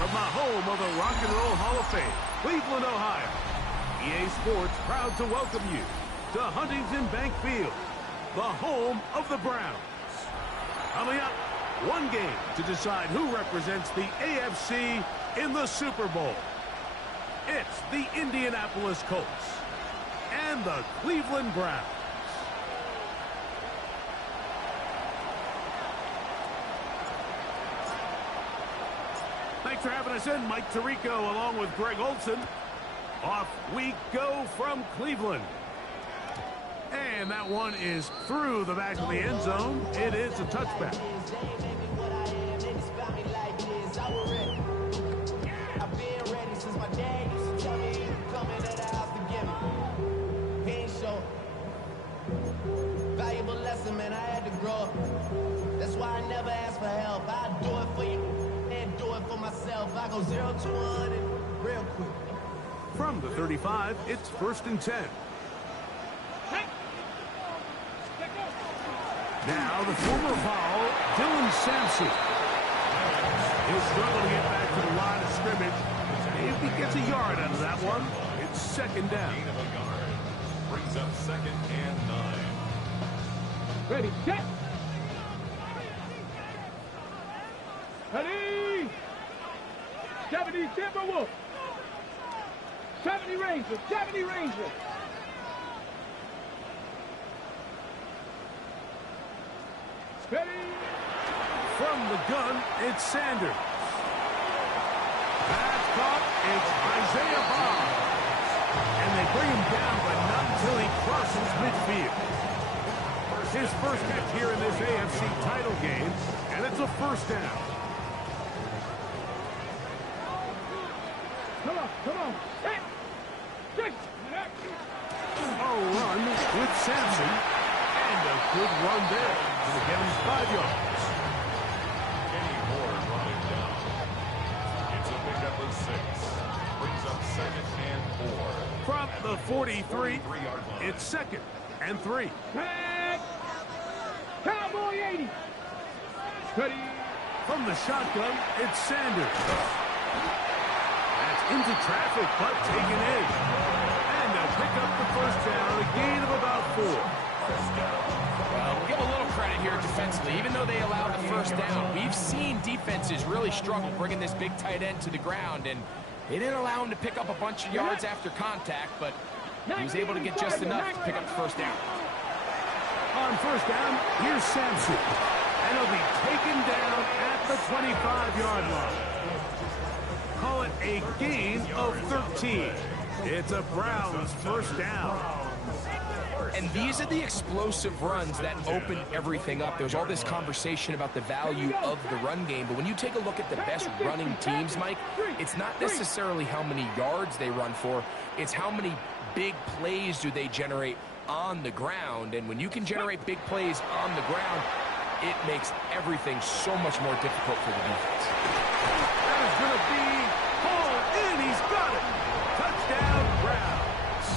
From the home of the Rock and Roll Hall of Fame, Cleveland, Ohio, EA Sports proud to welcome you to Huntington Bank Field, the home of the Browns. Coming up, one game to decide who represents the AFC in the Super Bowl. It's the Indianapolis Colts and the Cleveland Browns. Thanks for having us in. Mike Tirico along with Greg Olson. Off we go from Cleveland. And that one is through the back of the end zone. It is a touchback. Valuable lesson, man, I had to grow up. That's why I never ask for help. I do it for you and do it for myself. I go 0 to 100 real quick. From the 35, it's 1st and 10. Now the former foul, Dylan Sampson. He'll struggle to get back to the line of scrimmage. If he gets a yard out of that one, it's 2nd down. Gain of a yard. Brings up 2nd and 9. Ready, set. Ready. 70 Timberwolves. 70 Rangers. 70 Rangers. Ready. From the gun, it's Sanders. That's caught. It's Isaiah Bond. And they bring him down, but not until he crosses midfield. His first catch here in this AFC title game, and it's a 1st down. Come on. Hey. A run with Sampson, and a good run there. Gonna get him 5 yards. Kenny Moore running down. It's a pickup of 6. Brings up 2nd and 4. From the 43, it's 2nd and 3. Back. Cowboy 80. Ready. From the shotgun, it's Sanders. That's into traffic, but taken in. And they'll pick up the 1st down, a gain of about 4. Well, we'll give a little credit here defensively. Even though they allowed the 1st down, we've seen defenses really struggle bringing this big tight end to the ground, and they didn't allow him to pick up a bunch of yards after contact, but he was able to get just enough to pick up the 1st down. On 1st down, here's Sampson. And he'll be taken down at the 25-yard line. Call it a gain of 13. It's a Browns 1st down. And these are the explosive runs that open everything up. There's all this conversation about the value of the run game, but when you take a look at the best running teams, Mike, it's not necessarily how many yards they run for, it's how many big plays do they generate on the ground. And when you can generate big plays on the ground, it makes everything so much more difficult for the defense. That is going to be hauled in. He's got it. Touchdown, Browns.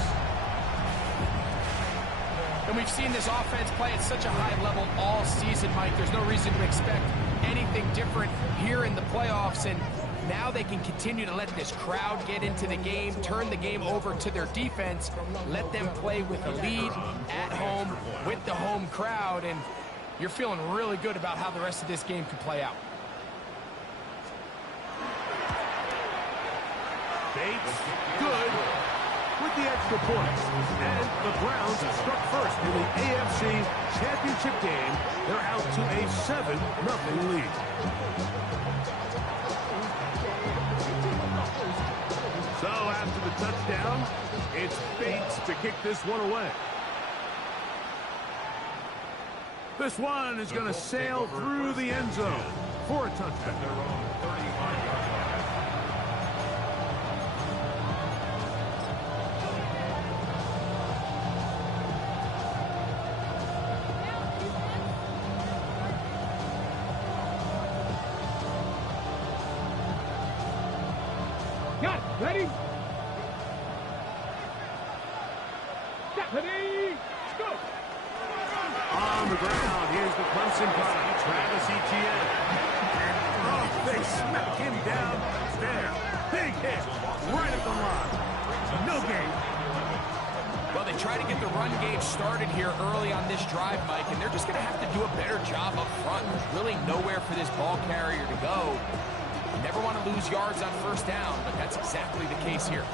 And we've seen this offense play at such a high level all season, Mike. There's no reason to expect anything different here in the playoffs. And now they can continue to let this crowd get into the game, turn the game over to their defense, let them play with a lead at home with the home crowd, and you're feeling really good about how the rest of this game can play out. Bates, good with the extra points. And the Browns struck first in the AFC Championship game. They're out to a 7-0 lead. So after the touchdown, it's Bates to kick this one away. This one is going to sail through the end zone for a touchdown. Got it. Ready? Ready? Go! On the ground, here's the Clemson product, Travis Etienne. And, oh, they smack him down right at the line. No gain. Well, they try to get the run game started here early on this drive, Mike, and they're just going to have to do a better job up front. There's really nowhere for this ball carrier to go. You never want to lose yards on first down, but that's exactly the case here.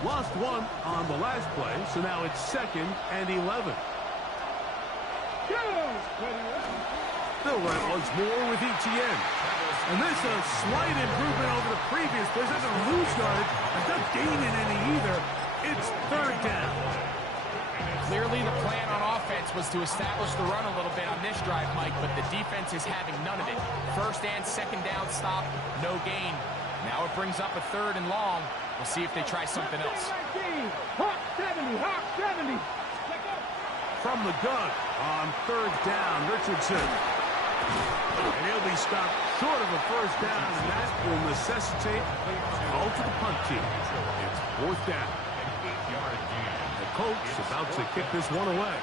Lost one on the last play, so now it's 2nd and 11. They'll run it once more with ETN. And this is a slight improvement over the previous play. They're going to lose yardage. They're not gaining any either. It's 3rd down. Clearly the plan on offense was to establish the run a little bit on this drive, Mike, but the defense is having none of it. 1st and 2nd down stop, no gain. Now it brings up a 3rd and long. We'll see if they try something else. Hawk 70, Hawk 70. From the gun on 3rd down, Richardson. And he'll be stopped short of a 1st down, and that will necessitate a call to the punt team. It's 4th down. The coach about to kick this one away.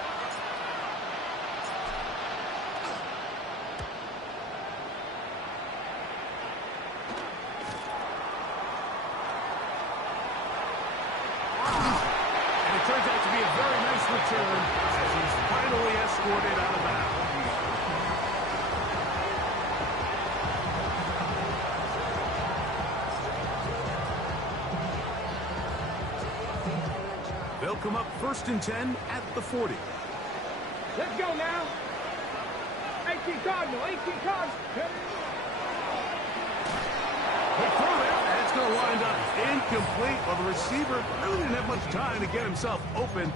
Turns out to be a very nice return as he's finally escorted out of bounds. They'll come up 1st and 10 at the 40. Let's go now. 18 Cardinal, 18 Cardinal. They throw it, and it's going to wind up incomplete. Well, the receiver really didn't have much time to get himself open.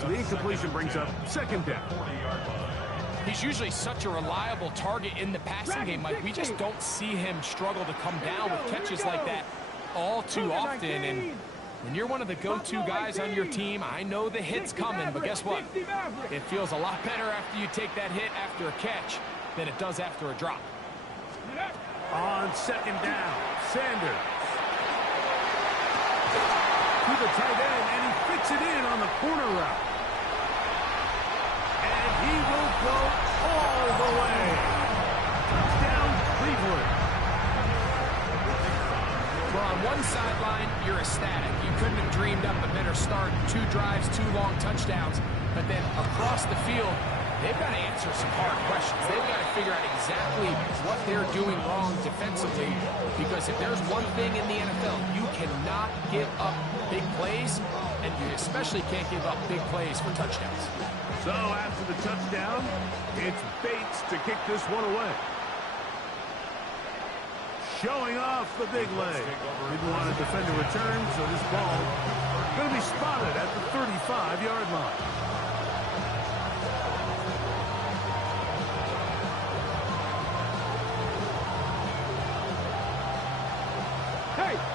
So the incompletion brings up 2nd down. He's usually such a reliable target in the passing game, Mike. We just don't see him struggle to come down with catches like that all too often. And when you're one of the go-to guys on your team, I know the hit's coming, but guess what? It feels a lot better after you take that hit after a catch than it does after a drop. On 2nd down, Sanders. To the tight end, and he fits it in on the corner route. And he will go all the way. Touchdown, Cleveland. Well, on one sideline, you're ecstatic. You couldn't have dreamed up a better start. 2 drives, 2 long touchdowns. But then across the field, they've got to answer some hard questions. They've got to figure out exactly what they're doing wrong defensively, because if there's one thing in the NFL, you cannot give up big plays, and you especially can't give up big plays for touchdowns. So after the touchdown, it's Bates to kick this one away. Showing off the big leg. Didn't want to defend a return, so this ball going to be spotted at the 35-yard line.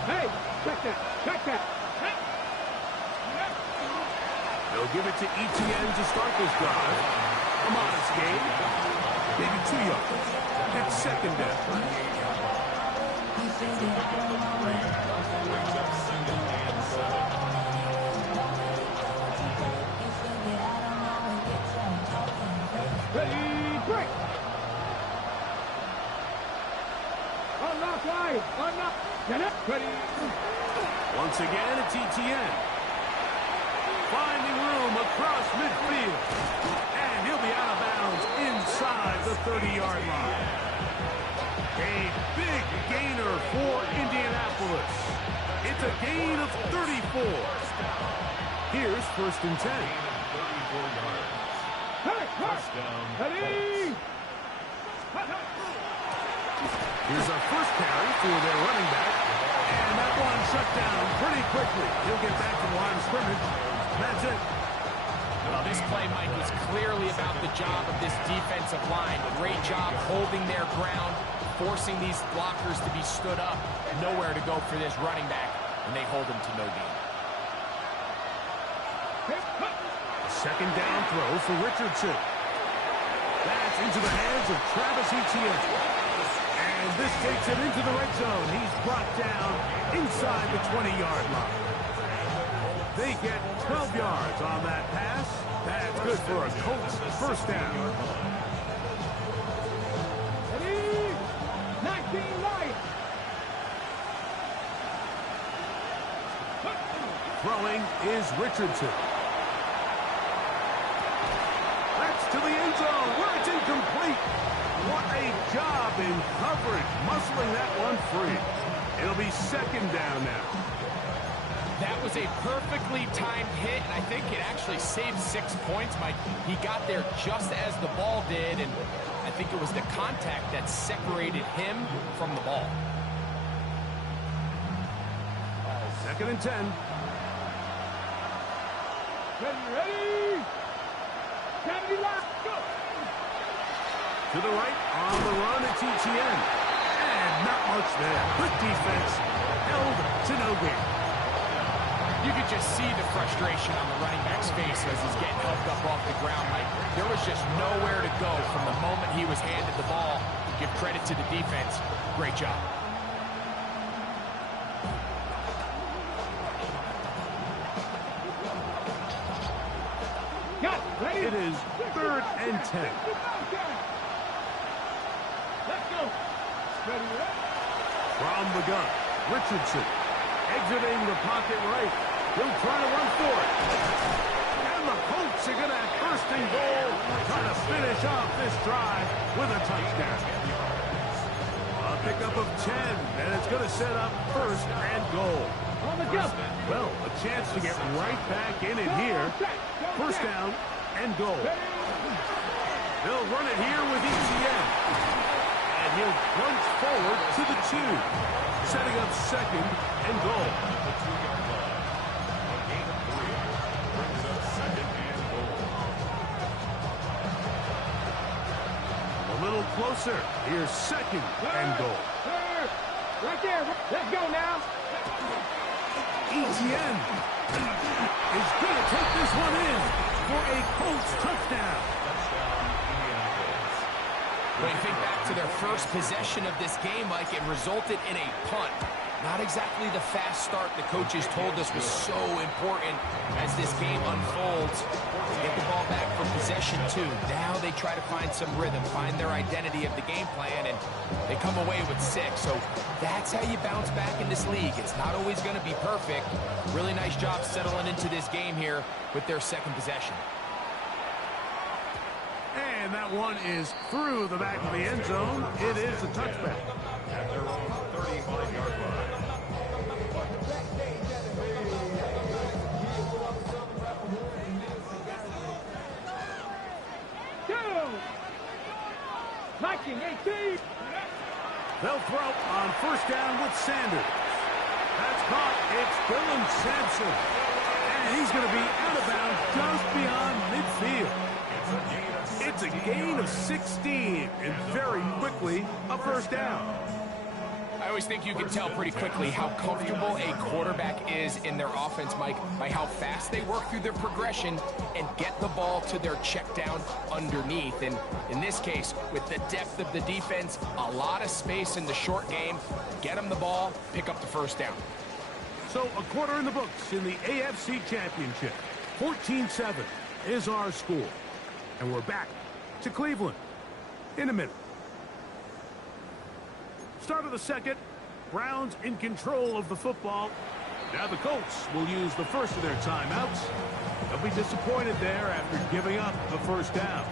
Hey, check that. They'll give it to ETN to start this drive. A modest gain. Maybe 2 yards. It's 2nd down. Ready, break. Unlock line, unlock. Get up, ready. Once again, it's ETN. Finding room across midfield. And he'll be out of bounds inside the 30-yard line. A big gainer for Indianapolis. It's a gain of 34. Here's 1st and 10. Ready. Here's our first carry for their running back. And that one shut down pretty quickly. He'll get back to the line of scrimmage. That's it. Well, this play, Mike, was clearly about the job of this defensive line. Great job holding their ground, forcing these blockers to be stood up. Nowhere to go for this running back, and they hold him to no gain. Second down throw for Richardson. That's into the hands of Travis Etienne. And this takes him into the red zone. He's brought down inside the 20-yard line. They get 12 yards on that pass. That's good for a Colts 1st down. Ready. 19. Throwing is Richardson. That's to the end zone where it's incomplete. What a job in coverage, muscling that one free. It'll be second down now. That was a perfectly timed hit, and I think it actually saved 6 points, Mike. He got there just as the ball did, and I think it was the contact that separated him from the ball. Second and 10. Ready? 70 left, go! To the right, on the run, it's ETN. And not much there. Good defense. Held to no gain. You could just see the frustration on the running back's face as he's getting helped up off the ground, Mike. There was just nowhere to go from the moment he was handed the ball. Give credit to the defense. Great job. It is third and 10. Let's go. From the gun, Richardson exiting the pocket right. He'll try to run for it. And the Colts are going to have first and goal, trying to finish off this drive with a touchdown. A pickup of 10, and it's going to set up first and goal. On the jump. Well, a chance to get right back in it here. First down and goal. They'll run it here with ETN. And he'll plunge forward to the 2. Setting up second and goal. The 2-yard line. A gain of 3 brings up second and goal. A little closer. Here's second and goal. Right there. Let's go now. ETN is going to take this one in for a Colts touchdown. When you think back to their first possession of this game, Mike, it resulted in a punt. Not exactly the fast start the coaches told us was so important as this game unfolds. They get the ball back for possession 2. Now they try to find some rhythm, find their identity of the game plan, and they come away with 6. So that's how you bounce back in this league. It's not always going to be perfect. Really nice job settling into this game here with their second possession. And that one is through the back of the end zone. It is a touchback. At their own 35-yard line. Go! 19-18. They'll throw on first down with Sanders. That's caught. It's Dylan Sampson. And he's going to be out of bounds just beyond midfield. It's a gain of 16, and very quickly, a first down. I always think you can tell pretty quickly how comfortable a quarterback is in their offense, Mike, by how fast they work through their progression and get the ball to their check down underneath. And in this case, with the depth of the defense, a lot of space in the short game, get them the ball, pick up the first down. So a quarter in the books in the AFC Championship. 14-7 is our score. And we're back to Cleveland in a minute. Start of the second. Browns in control of the football. Now the Colts will use the first of their timeouts. They'll be disappointed there after giving up the first down.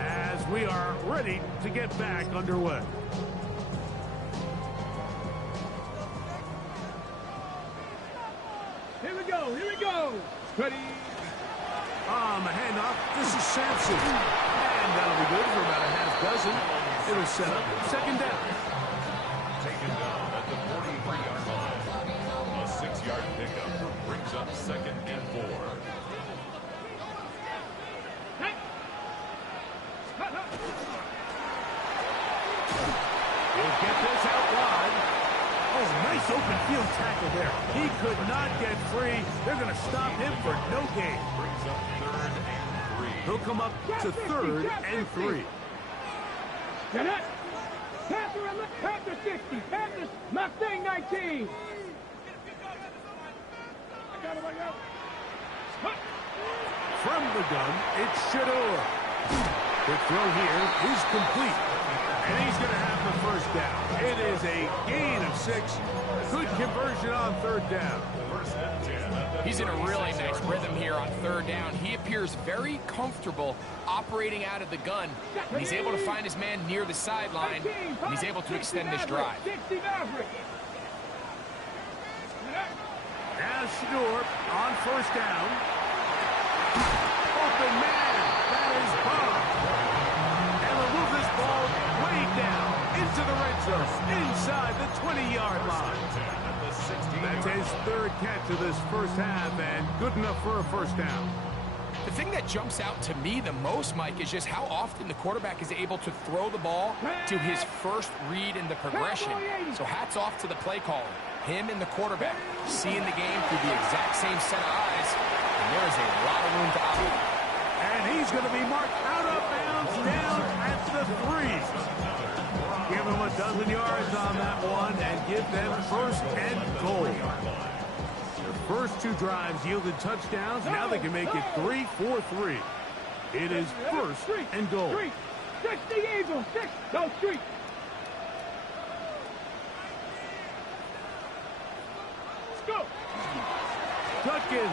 As we are ready to get back underway. Here we go. Here we go. Ready. On the handoff, this is Sampson. And that'll be good for about a half dozen. It'll set up second down. Taken down at the 43-yard line. A 6-yard pickup brings up second and 4. He'll get this out wide. Oh, nice open field tackle there. He could not get free. They're going to stop him for no gain. Brings up third and 3. He'll come up to third and 3. Get it. Panther 60. Panthers Mustang 19. From the gun, it's Shador. The throw here is complete. And he's going to have the first down. It is a gain of 6. Good conversion on third down. He's in a really nice rhythm here on third down. He appears very comfortable operating out of the gun. And he's able to find his man near the sideline. And he's able to extend this drive. Now Shador on first down. Open man. That is Bob. And we'll move this ball way down into the red zone, inside the 20-yard line. That's his third catch of this first half, and good enough for a first down. The thing that jumps out to me the most, Mike, is just how often the quarterback is able to throw the ball to his first read in the progression. So hats off to the play caller. Him and the quarterback seeing the game through the exact same set of eyes, and there is a lot of room to operate. And he's going to be marked out of bounds down at the 3. Give them a dozen yards on that one and give them first and goal. Their first 2 drives yielded touchdowns. Now they can make it 3-4-3. It is first and goal. 6 the Eagles. 6. Go 3. Let's go. Dutkin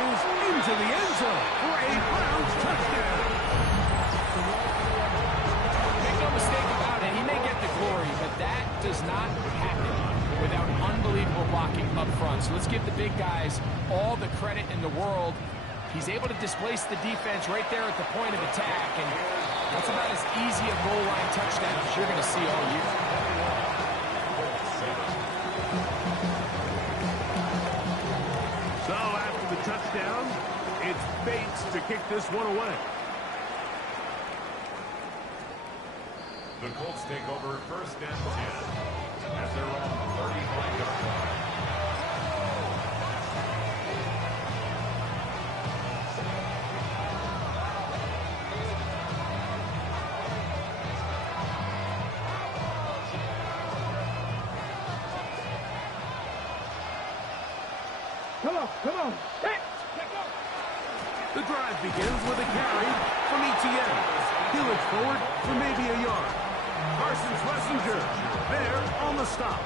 is into the end zone for a Browns touchdown. Make no mistake about it, he may get the glory, but that does not happen without unbelievable blocking up front. So let's give the big guys all the credit in the world. He's able to displace the defense right there at the point of attack, and that's about as easy a goal line touchdown as you're going to see all year. So after the touchdown, it's Bates to kick this one away. The Colts take over first and 10 at their own 35-yard line. Come on. Hey. The drive begins with a carry from Etienne. He looks forward for maybe a yard. Carson Schlesinger there on the stop.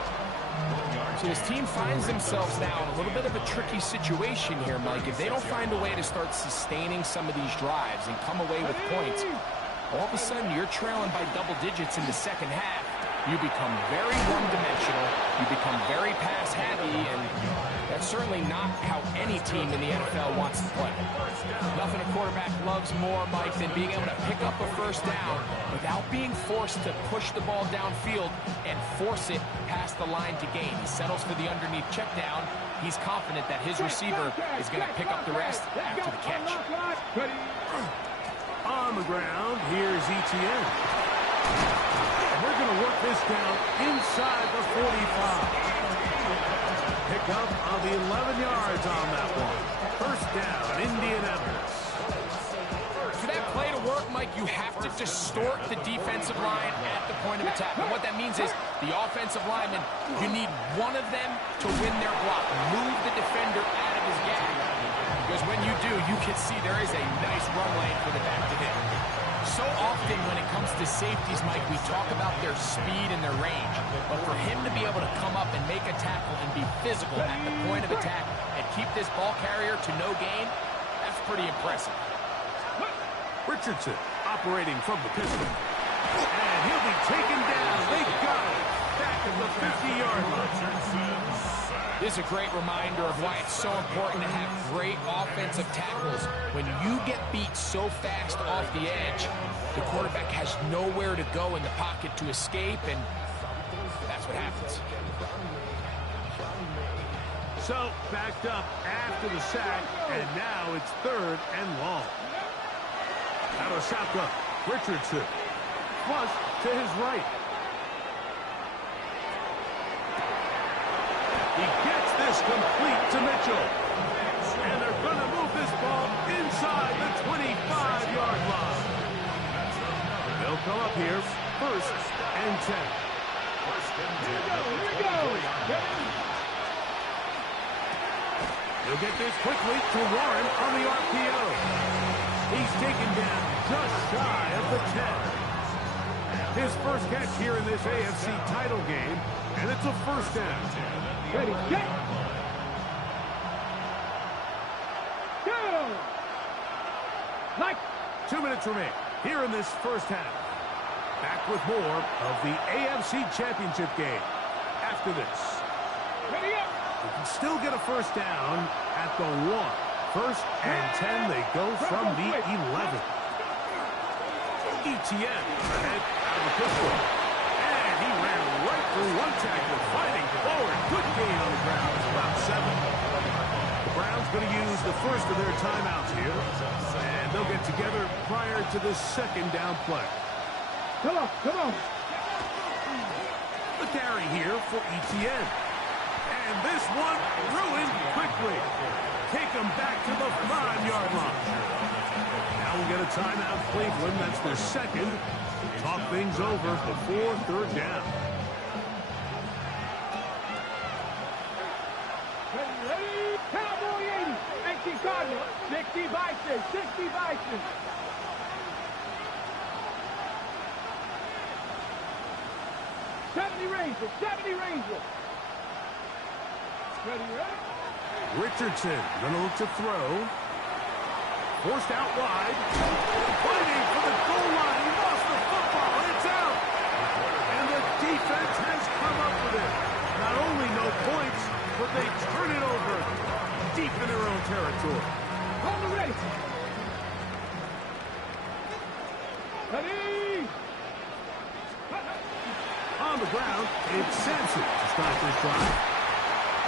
So his team finds themselves now in a little bit of a tricky situation here, Mike. If they don't find a way to start sustaining some of these drives and come away with points, all of a sudden you're trailing by double digits in the second half. You become very one-dimensional. You become very pass-heavy, and that's certainly not how any team in the NFL wants to play. Nothing a quarterback loves more, Mike, than being able to pick up a first down without being forced to push the ball downfield and force it past the line to gain. He settles for the underneath check down. He's confident that his receiver is going to pick up the rest after the catch. On the ground, here's Etienne. And we're going to work this down inside the 45. Pick up on the 11 yards on that one. First down, Indianapolis. For that play to work, Mike, you have to distort the defensive line at the point of attack. And what that means is the offensive lineman, you need one of them to win their block. Move the defender out of his gap. Because when you do, you can see there is a nice run lane for the back to hit. So often when it comes to safeties, Mike, we talk about their speed and their range. But for him to be able to come up and make a tackle and be physical at the point of attack and keep this ball carrier to no gain, that's pretty impressive. Richardson operating from the pistol. And he'll be taken down. They got it. Back at the 50-yard line. This is a great reminder of why it's so important to have great offensive tackles. When you get beat so fast off the edge, the quarterback has nowhere to go in the pocket to escape, and that's what happens. So, backed up after the sack, and now it's third and long. Out of shotgun, Richardson. Plus to his right. He gets this complete to Mitchell. And they're going to move this ball inside the 25-yard line. They'll come up here first and 10. Here we go. He'll get this quickly to Warren on the RPO. He's taken down just shy of the 10. His first catch here in this AFC title game, and it's a first down. Ready, set. Go! Like 2 minutes remain here in this first half. Back with more of the AFC Championship game after this. ready up. They can still get a first down at the 1. First and 10, they go from the 11. Etienne ahead out of the pistol. And he ran right through one tackle, fighting forward. Good gain on the ground. It's about 7. The Browns going to use the first of their timeouts here. And they'll get together prior to the second down play. Come on, come on. The carry here for Etienne. And this one ruined quickly. Take them back to the 5-yard line. Now we'll get a timeout, Cleveland. That's their second. Talk things over before third down. Ready, Cowboy 80. 18 Cardinals. 60 Bison. 60 Bison. Rangers. 70 Rangers. Ready, ready. Richardson gonna look to throw. Forced out wide. Fighting for the goal line. He lost the football. It's out. And the defense has come up with it. Not only no points, but they turn it over deep in their own territory. On the race. Ready. On the ground, it's Sampson to start this drive.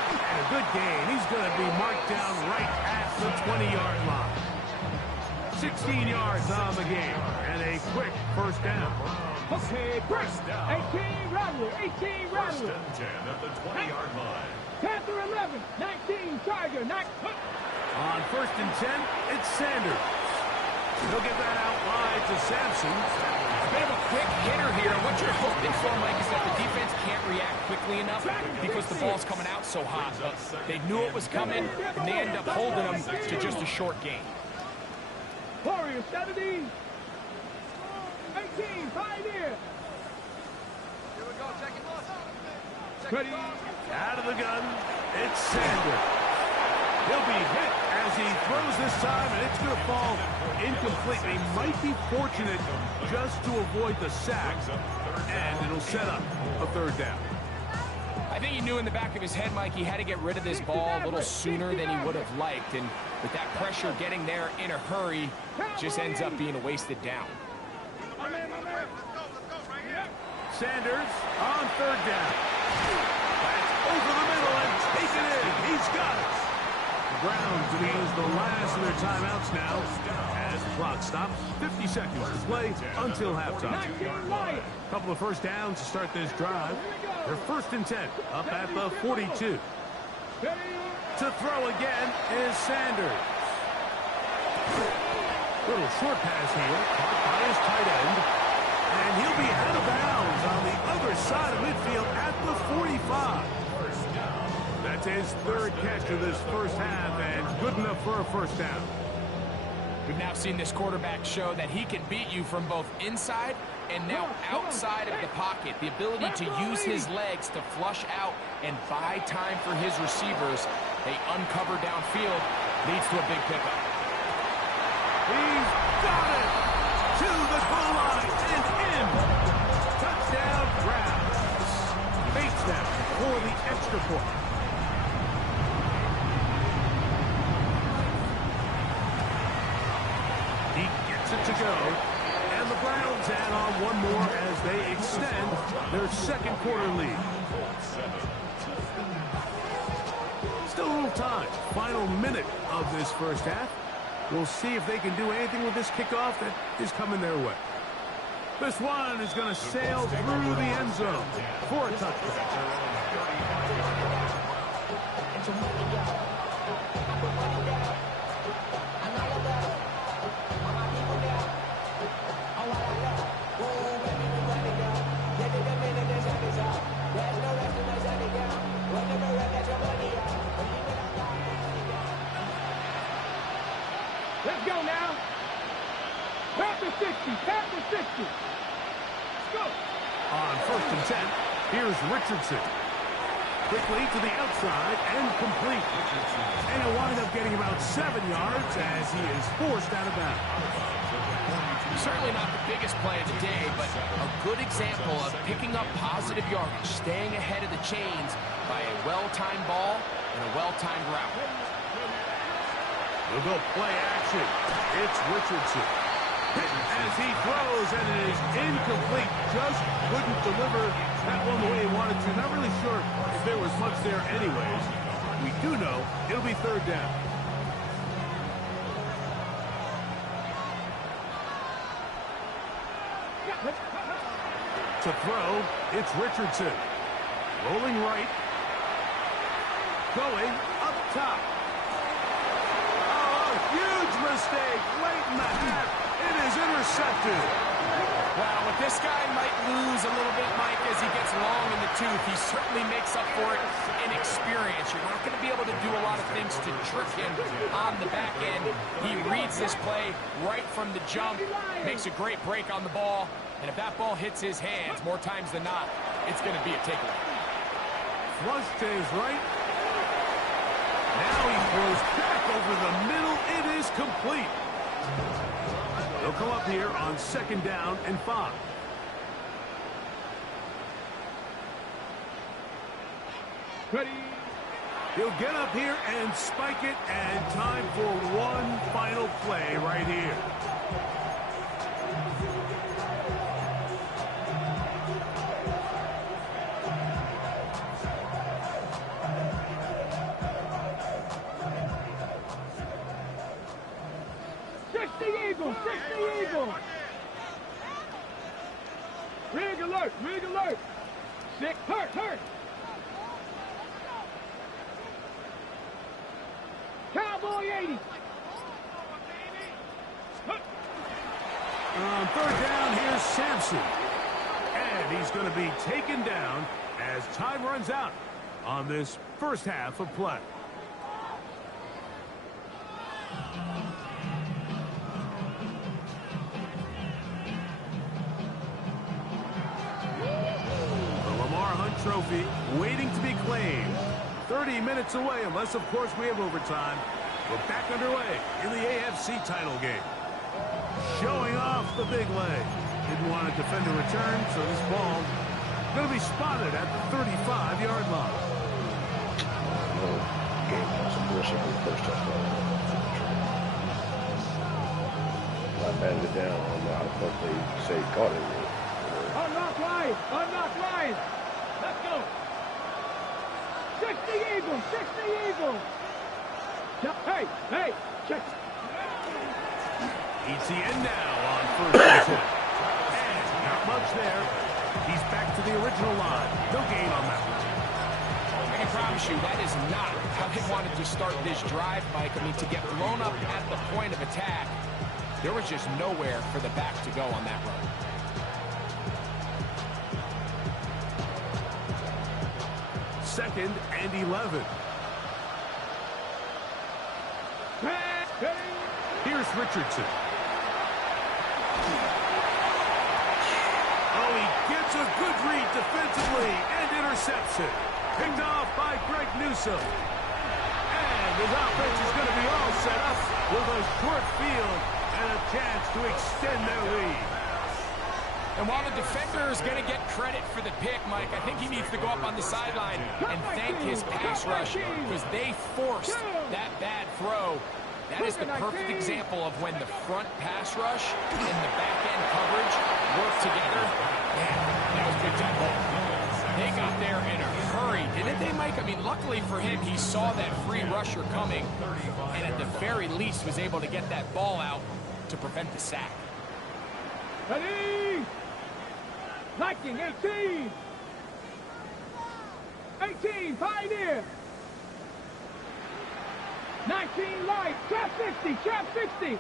And a good gain. He's going to be marked down right at the 20-yard line. 16 yards on the game, and a quick first down. Okay, first down. 18 Rattler, 18 Rattler. First and 10 at the 20-yard line. Panther 11, 19 Tiger, 9. On first and 10, it's Sanders. He'll get that out wide to Sampson. A bit of a quick hitter here. What you're hoping for, Mike, is that the defense can't react quickly enough because the ball's coming out so hot. But they knew it was coming, and they end up holding them to just a short gain. Warrior 70. 18, Pioneer. Here we go, check it. Ready. Out of the gun, it's Sanders. He'll be hit as he throws this time, and it's going to fall incomplete. They might be fortunate just to avoid the sack, and it'll set up a third down. I think he knew in the back of his head, Mike, he had to get rid of this ball a little sooner than he would have liked. And with that pressure getting there in a hurry, it just ends up being a wasted down. Sanders on third down. That's over the middle and taken in. He's got it. The Browns going to use the last of their timeouts now as the clock stops. 50 seconds to play until halftime. Couple of first downs to start this drive. Their first and 10 up at the 42. To throw again is Sanders. Little short pass here, caught by his tight end. And he'll be out of bounds on the other side of midfield at the 45. That's his third catch of this first half, and good enough for a first down. We've now seen this quarterback show that he can beat you from both inside and now outside of the pocket. The ability to use his legs to flush out and buy time for his receivers. They uncover downfield, leads to a big pickup. He's got it to the goal line and in. Touchdown, Browns. Bates them for the extra point. He gets it to go. And the Browns add on one more as they extend their second quarter lead. Still a little time. Final minute of this first half. We'll see if they can do anything with this kickoff that is coming their way. This one is going to sail through the end zone for a touchdown. Let's go now. Panther 60, Panther 60. On 1st and 10, here's Richardson. Quickly to the outside and complete. And he'll wind up getting about 7 yards as he is forced out of bounds. Certainly not the biggest play of the day, but a good example of picking up positive yardage, staying ahead of the chains by a well-timed ball and a well-timed route. We'll go play action. It's Richardson. As he throws, and it is incomplete. Just couldn't deliver that one the way he wanted to. Not really sure if there was much there anyways. We do know it'll be 3rd down. To throw, it's Richardson. Rolling right. Going up top. Oh, a huge mistake late in the half. It is intercepted. Wow, what this guy might lose a little bit, Mike, as he gets long in the tooth, he certainly makes up for it in experience. You're not going to be able to do a lot of things to trick him on the back end. He reads this play right from the jump, makes a great break on the ball, and if that ball hits his hands more times than not, it's going to be a takeaway. Flush to his right. Now he throws back over the middle. It is complete. They'll come up here on 2nd down and 5. Ready. He'll get up here and spike it, and time for one final play right here. Rig alert, rig alert. Sick, hurt. Cowboy 80. On 3rd down, here's Sampson. And he's going to be taken down as time runs out on this first half of play. Trophy waiting to be claimed. 30 minutes away, unless, of course, we have overtime. We're back underway in the AFC title game. Showing off the big leg. Didn't want to defend a return, so this ball going to be spotted at the 35-yard line. Game was aggressive in the first touchdown. I batted it down. I thought they say caught it. Unlock line! Unlock line! Let's go! 60 Eagles! 60 Eagles! Hey! Check! ETN now on 1st and 10. And not much there. He's back to the original line. No gain on that one. I can promise you that is not how they wanted to start this drive, Mike. I mean, to get blown up at the point of attack, there was just nowhere for the back to go on that run. Second and 11. Here's Richardson. Oh, he gets a good read defensively and intercepts it. Picked off by Greg Newsome. And his offense is going to be all set up with a short field and a chance to extend their lead. And while the defender is going to get credit for the pick, Mike, I think he needs to go up on the sideline and thank his pass rush because they forced that bad throw. That is the perfect example of when the front pass rush and the back-end coverage work together. Man, that was good tackle. They got there in a hurry, didn't they, Mike? I mean, luckily for him, he saw that free rusher coming and at the very least was able to get that ball out to prevent the sack. Ready! Liking 18! 18, Pioneer! 19, Light! Trap 60! Trap 60!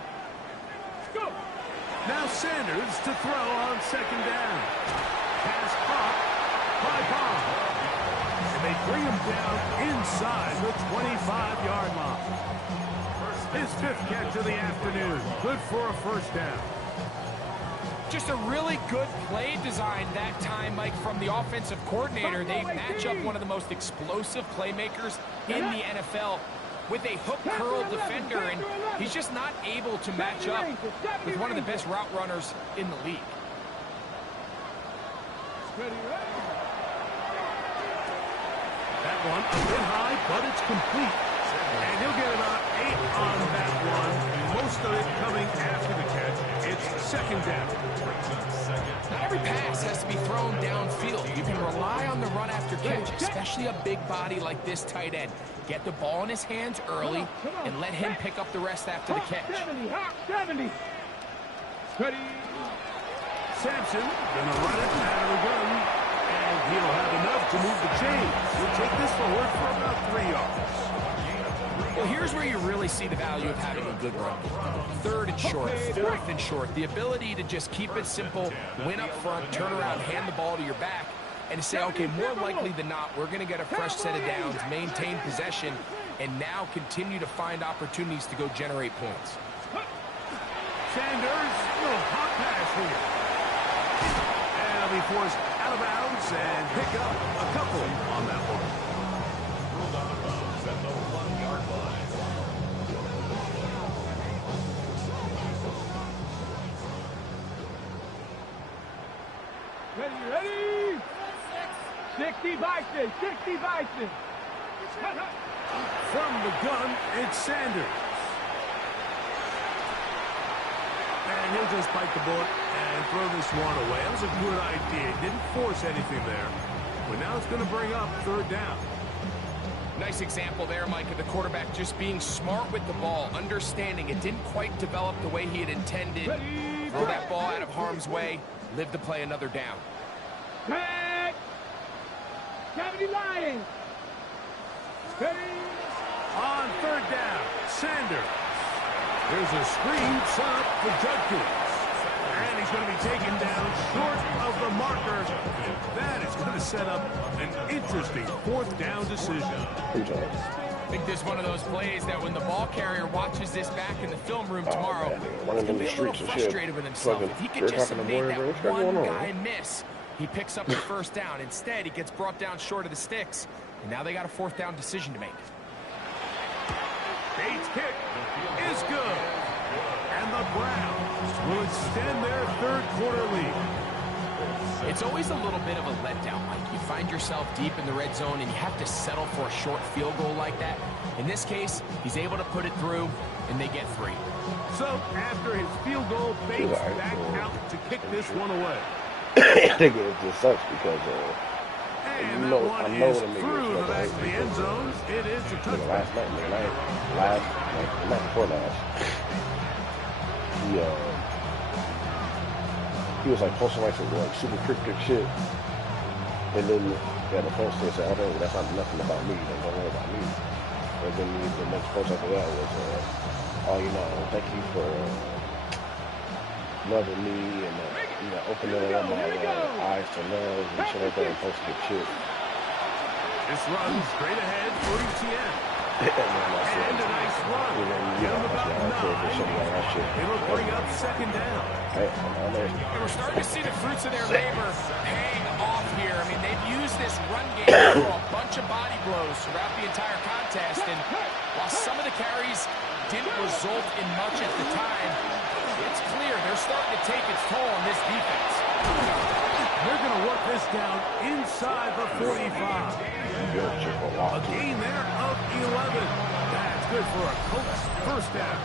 Go! Now Sanders to throw on 2nd down. Pass caught by Bond. And they bring him down inside the 25-yard line. His 5th catch of the afternoon. Good for a 1st down. Just a really good play design that time, Mike, from the offensive coordinator. They match up one of the most explosive playmakers in the NFL with a hook curl defender, and he's just not able to match up with one of the best route runners in the league. That one a bit high, but it's complete. And he'll get about 8 on that one. Most of it coming after the catch. It's second down. Not every pass has to be thrown downfield. You can rely on the run after catch, especially a big body like this tight end. Get the ball in his hands early and let him pick up the rest after the catch. 70. Ready. Sampson gonna run it out of the gun, and he'll have enough to move the chains. He'll take this forward for about 3 yards. Well, here's where you really see the value of having a good run game. 3rd and short, 4th and short. The ability to just keep it simple, win up front, turn around, hand the ball to your back, and say, okay, more likely than not, we're going to get a fresh set of downs, maintain possession, and now continue to find opportunities to go generate points. Sanders, little hot pass here. And he'll be forced out of bounds and pick up a couple on that one. Ruled out of bounds at the 1-yard line. Ready. 60 Bison. 60 Bison. From the gun, it's Sanders. And he'll just bite the bullet and throw this one away. That was a good idea. Didn't force anything there. But now it's going to bring up 3rd down. Nice example there, Mike, of the quarterback just being smart with the ball, understanding it didn't quite develop the way he had intended. Throw that ball out of harm's way, live to play another down. 70 Lions. Ready. On 3rd down, Sanders. There's a screen set up for Judkins. And he's going to be taken down short of the marker. That is going to set up an interesting 4th down decision. I think this is one of those plays that when the ball carrier watches this back in the film room tomorrow, he's going to be a little frustrated with himself. If he could just have made that one guy miss, he picks up the 1st down. Instead, he gets brought down short of the sticks, and now they got a 4th down decision to make. Bates' kick is good. And the Browns will extend their 3rd quarter lead. It's always a little bit of a letdown, Mike. You find yourself deep in the red zone, and you have to settle for a short field goal like that. In this case, he's able to put it through, and they get 3. So, after his field goal, Bates back out to kick this one away. I think it just sucks because And you that know, one I know is what I mean. through the back of the end zone. It is a touchdown. Last night, the night before last, he was like posting like some like super cryptic shit, and then the post said, "Oh, that's not nothing about me. Don't worry about me." And then the next post after that was, "Oh, thank you for loving me and opening up my eyes to love and shit like that." And posted shit. This run straight ahead for ETN. And a nice run. Give him about 9. It'll bring up 2nd down. And we're starting to see the fruits of their labor paying off here. I mean, they've used this run game to throw a bunch of body blows throughout the entire contest. And while some of the carries didn't result in much at the time, it's clear they're starting to take its toll on this defense. They're going to work this down inside the 45. A gain there of 11. That's good for a Colts 1st down.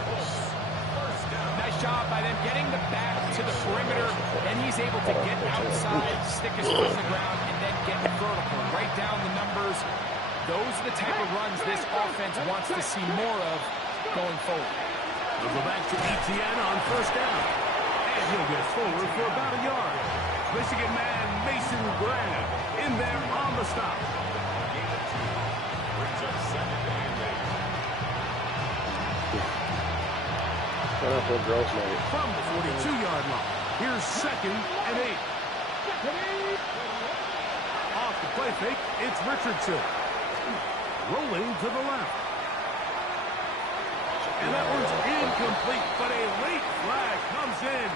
Nice job by them getting the back to the perimeter. Then he's able to get outside, stick his foot in the ground, and then get vertical. Right down the numbers. Those are the type of runs this offense wants to see more of going forward. We'll go back to ETN on 1st down. And he'll get forward for about a yard. Michigan man Mason Graham in there on the stop. From the 42-yard line, here's 2nd and 8. Off the play fake, it's Richardson. Rolling to the left. And that one's incomplete, but a late flag comes in.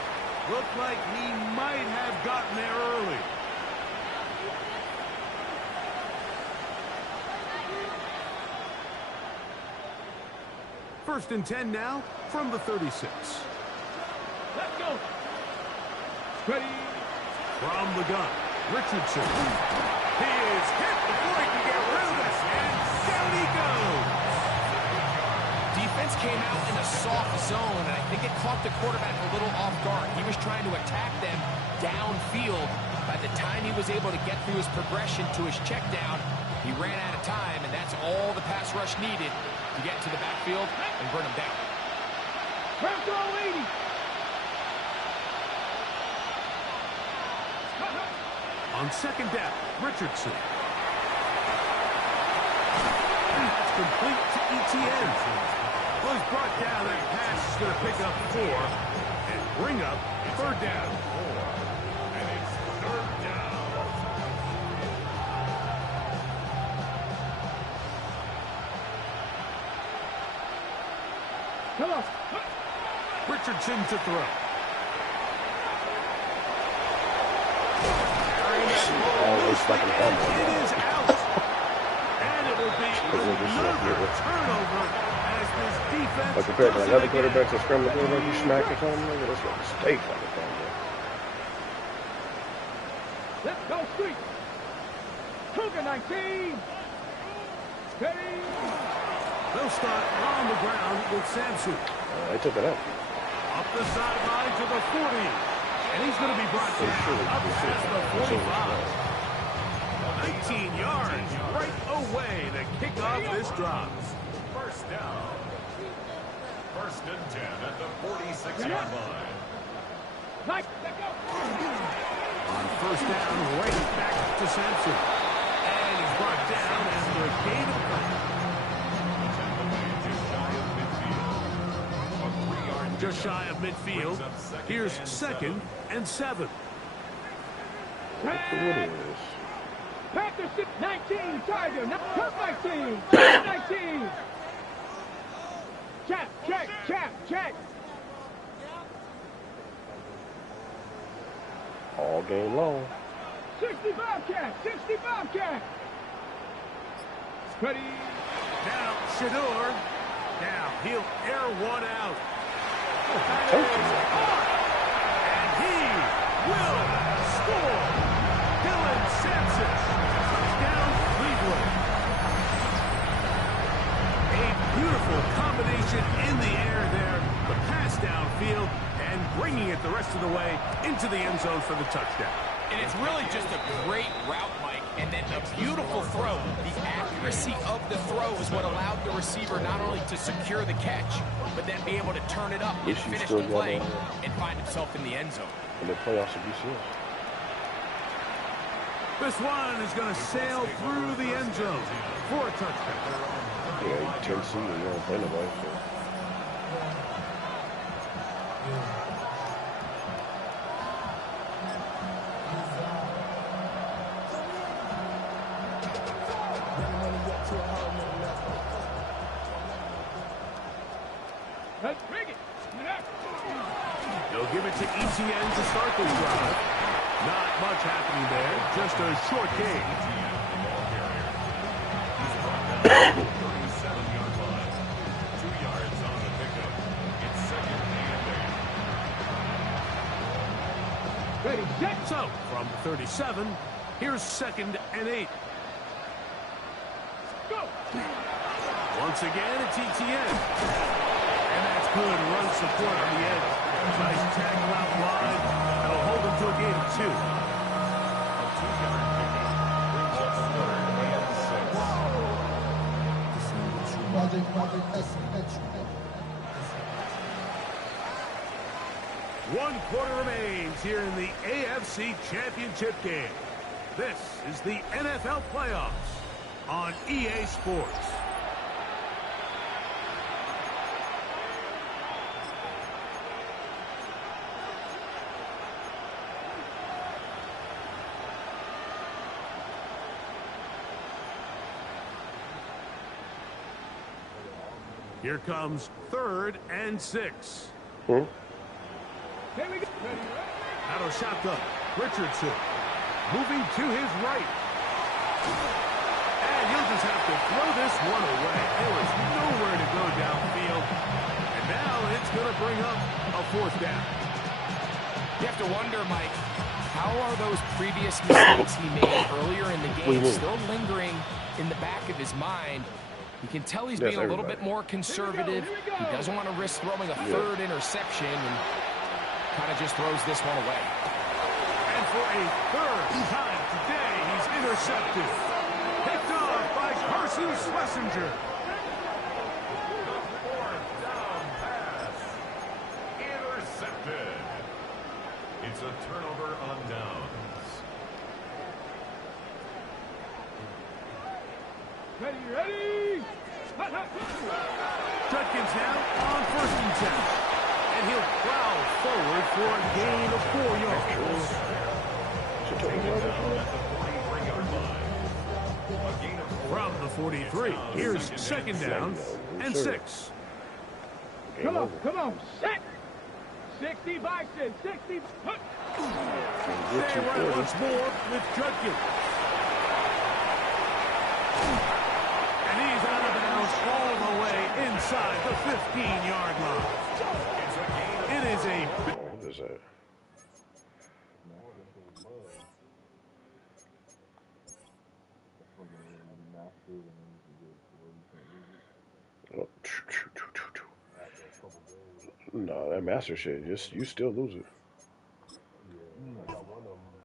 Looked like he might have gotten there early. First and 10 now from the 36. Let's go. Ready. From the gun, Richardson. He is hit before he can get rid of this, and down he goes. Defense came out in a soft zone, and I think it caught the quarterback a little off guard. He was trying to attack them downfield. By the time he was able to get through his progression to his check down, he ran out of time, and that's all the pass rush needed to get to the backfield and burn him down. Press all 80. On second down, Richardson. It's complete to ETN. Was brought down. That pass is going to pick up 4 and bring up third down. And it's third down. Come on. Richardson to throw. Always fucking fumble. It is out. And it will be another turnover as this defense. But compared to like other quarterbacks that scramble the quarterback, you smack or something, nigga, that's like a steak fucking fumble. Let's go, Street. Cougar 19. Ready. They'll start on the ground with Sampson. They took it up. Up the sideline to the 40. And he's going to be brought down up past the 45. 19 yards right away to kick off this drive. First down. First and 10 at the 46-yard line. Nice. Let's go. On first down, right back to Sampson. And he's brought down after a gain of 9. Just shy of midfield. Here's second and 7. What is? Panthers 19, Tiger, 19, 19. Check. All game long. 65 cat. Ready. Now, Shador. Now, he'll air one out. And he will score. Dylan Sampson. Touchdown, Cleveland. A beautiful combination in the air there. The pass downfield and bringing it the rest of the way into the end zone for the touchdown. And it's really just a great route, Mike, and then a beautiful throw. The accuracy of the throw is what allowed the receiver not only to secure the catch, but then be able to turn it up and finish the play and find himself in the end zone. In the playoffs of BCS. This one is going to sail through the end zone for a touchdown. Yeah, 10 seed and you don't play nobody. So. Let's bring it. They'll give it to ETN to start this drive. Not much happening there, just a short gain. 37-yard line. 2 yards on the pickup. It's second and 8. Ready, set. So, from the 37, here's second and 8. Go. Once again, it's ETN. And that's good run support on the edge. Nice tackle out wide. That'll hold him to a gain of 2. A 2-yard pickup brings up third and 6. 1 quarter remains here in the AFC Championship game. This is the NFL Playoffs on EA Sports. Here comes third and 6. Here we go. Out of shotgun. Richardson moving to his right. And he'll just have to throw this one away. There was nowhere to go downfield. And now it's going to bring up a fourth down. You have to wonder, Mike, how are those previous mistakes he made earlier in the game still lingering in the back of his mind? You can tell he's being a little bit more conservative. He doesn't want to risk throwing a third interception and kind of just throws this one away. And for a third time today, he's intercepted. Picked off by Carson Schlesinger. Fourth down pass. Intercepted. It's a turnover on downs. Ready. Judkins now on 1st and 10. And he'll plow forward for a gain of 4 yards. From the 43, here's 2nd down and 6. Come on, set. 60 Bison, 60. They run once more with Judkins. And he's out of bounds all the way inside the 15-yard line. It is a... What is that? Oh, no, that master shit, you still lose it.